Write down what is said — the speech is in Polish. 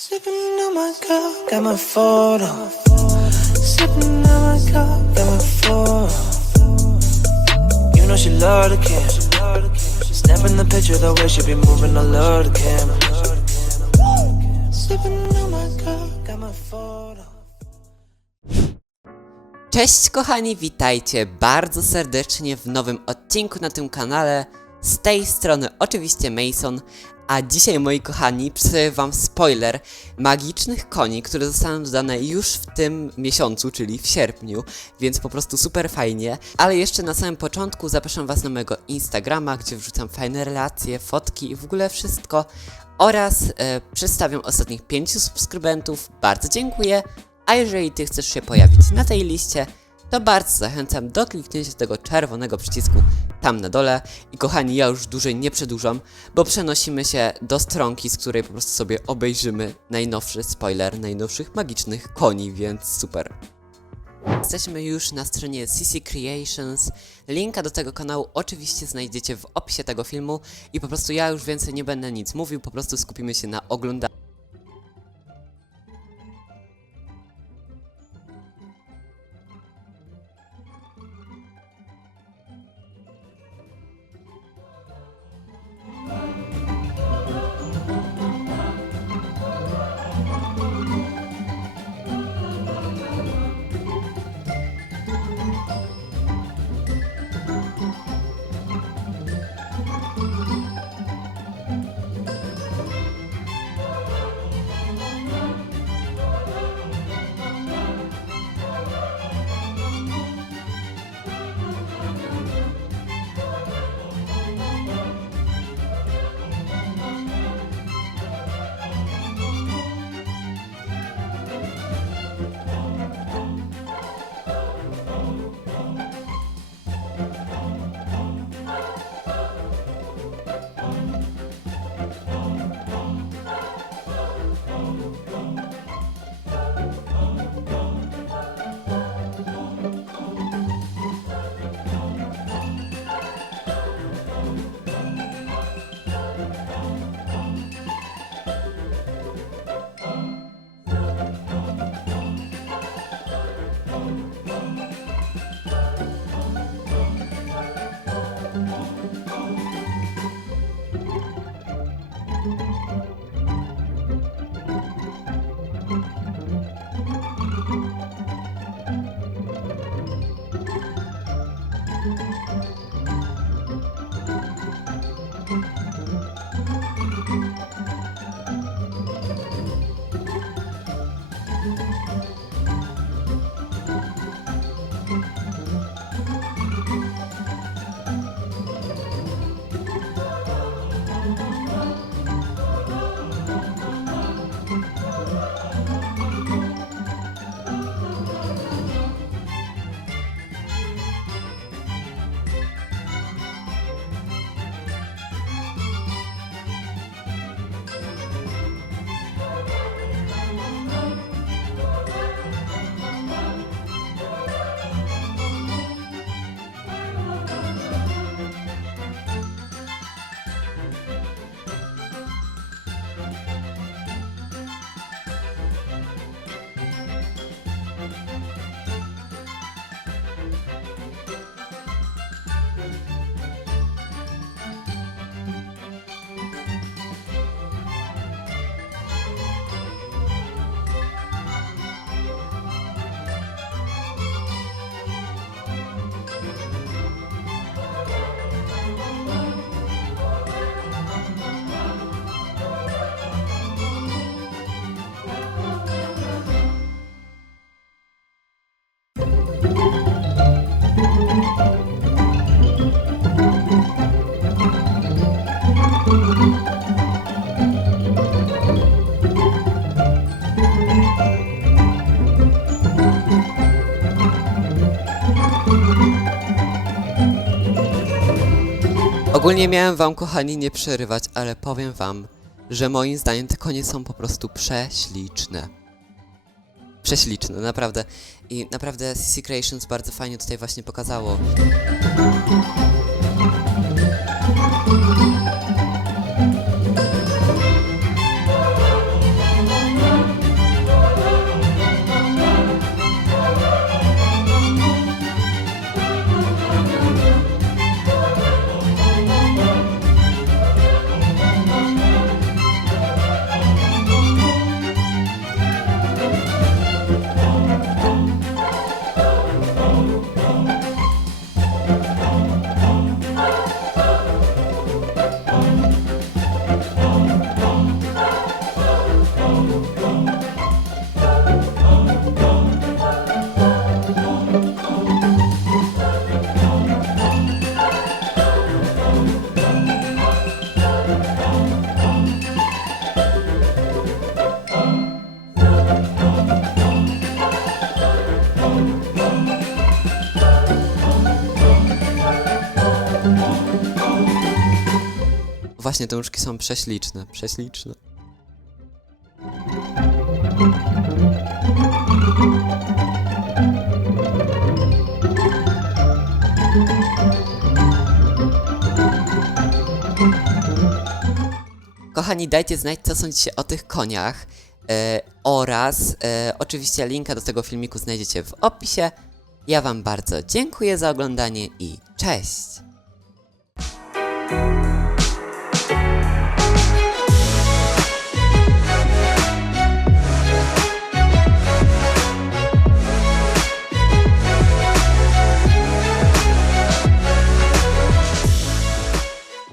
Sipping on my cup, got my photo. Sipping on my cup, got my photo. You know she love the camera. Snapping the picture the way she be moving, I love the camera. Cześć kochani, witajcie bardzo serdecznie w nowym odcinku na tym kanale. Z tej strony oczywiście Mason, a dzisiaj moi kochani przedstawię wam spoiler magicznych koni, które zostaną dodane już w tym miesiącu, czyli w sierpniu, więc po prostu super fajnie. Ale jeszcze na samym początku zapraszam was na mojego Instagrama, gdzie wrzucam fajne relacje, fotki i w ogóle wszystko. Oraz e, przedstawiam ostatnich 5 subskrybentów, bardzo dziękuję. A jeżeli ty chcesz się pojawić na tej liście, to bardzo zachęcam do kliknięcia tego czerwonego przycisku tam na dole. I kochani, ja już dłużej nie przedłużam, bo przenosimy się do stronki, z której po prostu sobie obejrzymy najnowszy spoiler najnowszych magicznych koni, więc super. Jesteśmy już na stronie CC Creations. Linka do tego kanału oczywiście znajdziecie w opisie tego filmu i po prostu ja już więcej nie będę nic mówił, po prostu skupimy się na oglądaniu. Ogólnie miałem wam, kochani, nie przerywać, ale powiem wam, że moim zdaniem te konie są po prostu prześliczne. Prześliczne, naprawdę. I naprawdę CC Creations bardzo fajnie tutaj właśnie pokazało. Właśnie te łóżki są prześliczne, prześliczne. Kochani, dajcie znać, co sądzicie o tych koniach. E, oraz e, oczywiście linka do tego filmiku znajdziecie w opisie. Ja Wam bardzo dziękuję za oglądanie i cześć!